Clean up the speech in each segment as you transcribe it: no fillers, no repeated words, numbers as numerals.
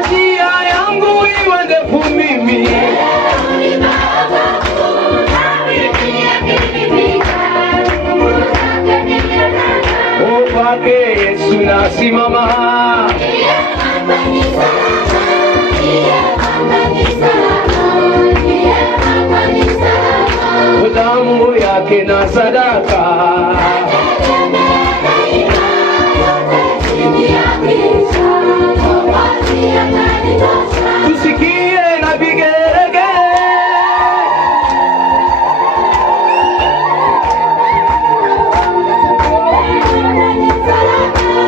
Njia yangu iwe ndefu mimi, kwake Yesu nasimama. Damu yake na sadaka, tusikie na vigelegele.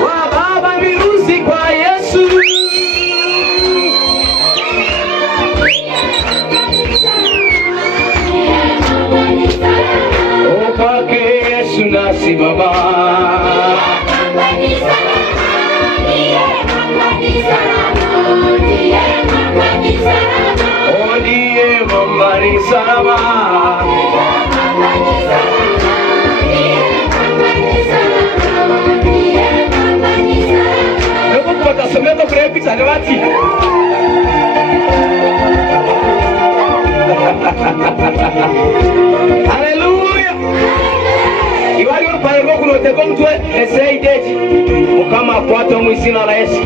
Wa baba virusi kwa Yesu, kwake Yesu nasimama. Ndiye mama ni salama. Ndio kutasomeka kule picha ni wati. Haleluya. Iwali upaye kunote komtwe esaideji mukama kwata mu izina la Yesu.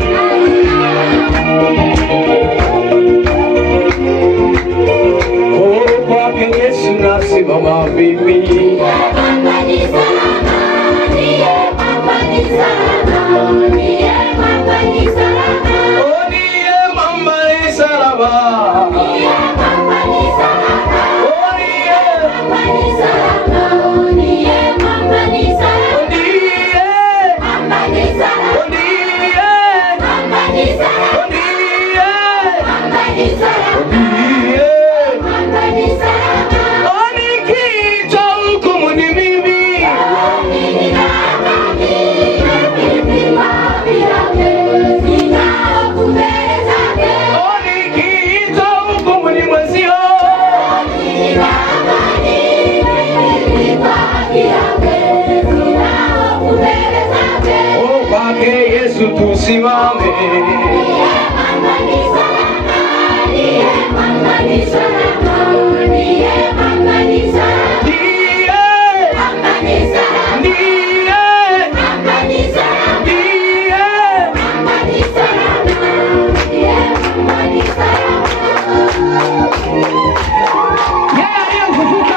Kwake Yesu nasimama mimi. Ndiye mama ni salama, ndiye mama ni salama, ndiye mama ni salama. Ndiye mama ni salama, ndiye mama ni salama, ndiye mama ni salama, ndiye mama ni salama, ndiye mama ni salama, ndiye mama ni salama, ndiye mama ni salama. Yesu tusimame. Yeye aliyefufuka